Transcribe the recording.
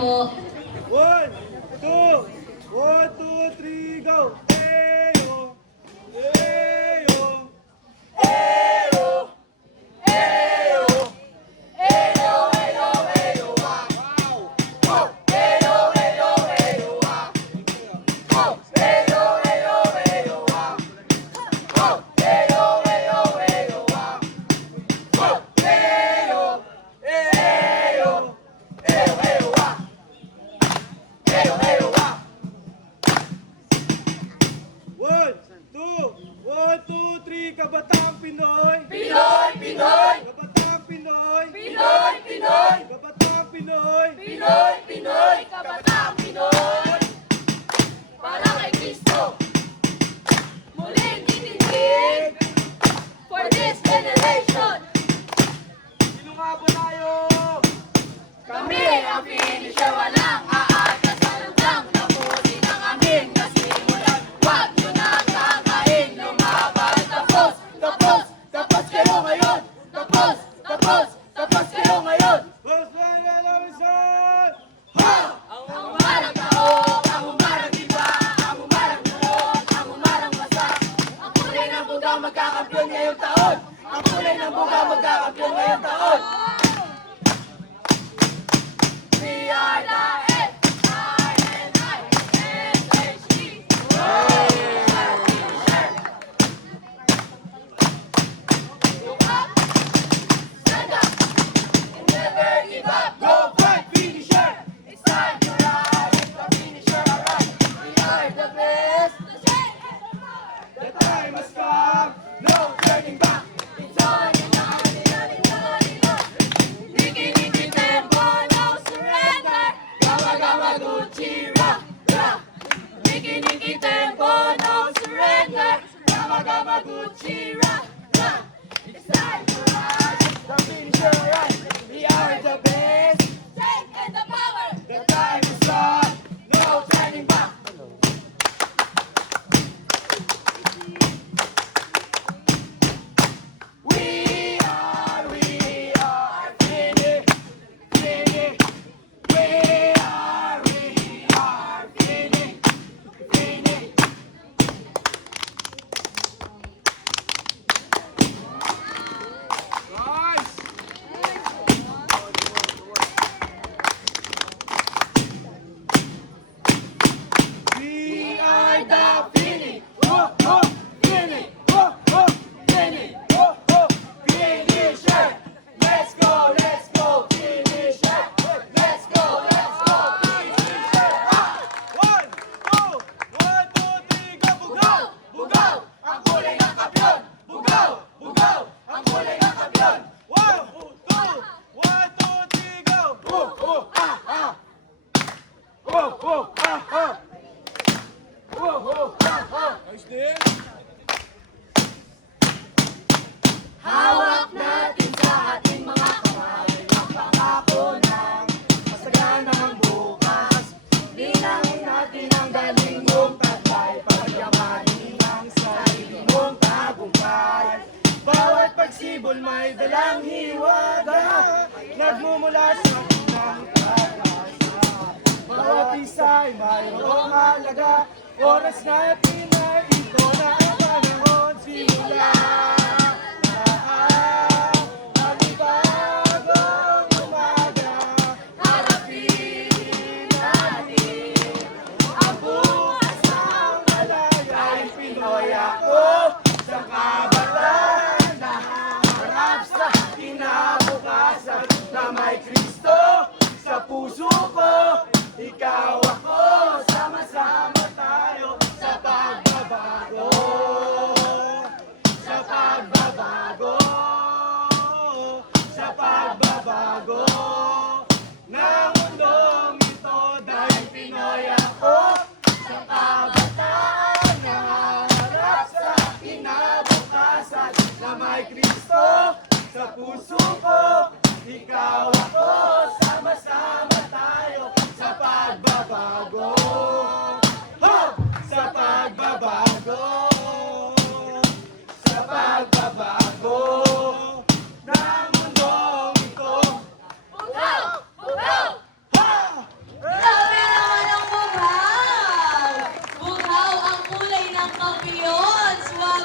po. 1, 2, 1, 2, 3, go! Eyo! Eyo! Eyo! Eyo! Eyo, eyo, eyo, wow! Wow! Eyo, eyo, eyo, wow! Wow! Eyo, eyo, eyo, wow! Wow! Eyo, eyo, eyo, wow! Wow! Eyo! Eyo! Eyo, eyo, wow! Eyo, eyo, wow! 1, 2, 3, Kabataang Pinoy! Pinoy, Pinoy! Kabataang Pinoy! Pinoy, Pinoy! Kabataang Pinoy! Pinoy, Pinoy! Kabataang Pinoy! Para kay Kristo! Muling titindig for this generation! Sino nga ba tayo? Kami ang finisher, walang aatas sa lugang. Tapusin ang aming nasimulan. Huwag nyo nang kakain, lumaban. Tapos, tapos, tapos kayo ngayon. Tapos, tapos, tapos kayo ngayon. Boss Ryan Robinson! Ha! Ang umarang taong, ang umarang iba, ang umarang tulog, ang umarang wasak. Ang kulay ng buga magkakampiyon ngayong taon. Ang kulay ng buga magkakampiyon ngayong taon. We are the S-I-N-I-S-H-E. Look up, stand up, and never give up. Go fight, finisher! It's time to rise, the finisher arrives. We are the best. The time has come, no turning back! It's on and on and on and on and on. Niki-niki tempo, no surrender. Gawa-gawa Gucci, rock, rock. Niki-niki tempo, no surrender. Gawa-gawa Gucci, rock, rock. It's time to rise, The finisher arrives, we are the best! take and the power. The time is up, no turning back! We are finished, finished. We are finished, finished. Nice! We are the finish. Oh, oh, finish. Oh, oh, finish. Oh, oh, finisher. Let's go, finisher. Let's go, finisher. Ah! 1, 2, 1, 2, 3, go, bugaw! Bugaw! Ang kulay ng kampiyon! Bugaw! Bugaw! Ang kulay ng kampiyon! 1, 2, 1, 2, 3, go! Oh, oh, ah, ah! Oh, oh, ah, ah! Oh, oh, ah, ah! Ayos din! Hawak natin sa ating mga kamay ang pangako ng masaganang bukas. Linangin natin ang galing mong taglay, pagyamanin ang sarili mong tagumpay. Bawat pagsibol may dalang hiwaga, nagmumula sa unang pag-asa. Bawat isa ay mayroong halaga, oras natin ay ito na ang panahon simula. Ang ibagong umaga, Harapin natin ang bukas ng kahit Pinoy ako, sa kabataan na harap sa kinabukasan na may Kristo sa puso ko. Ikaw ako, sama-sama tayo sa pagbabago. Sa pagbabago. Sa pagbabago ng mundong ito dahil Pinoy ako. Sa kabataan na harap sa kinabukasan na may Kristo sa puso ko. Ikaw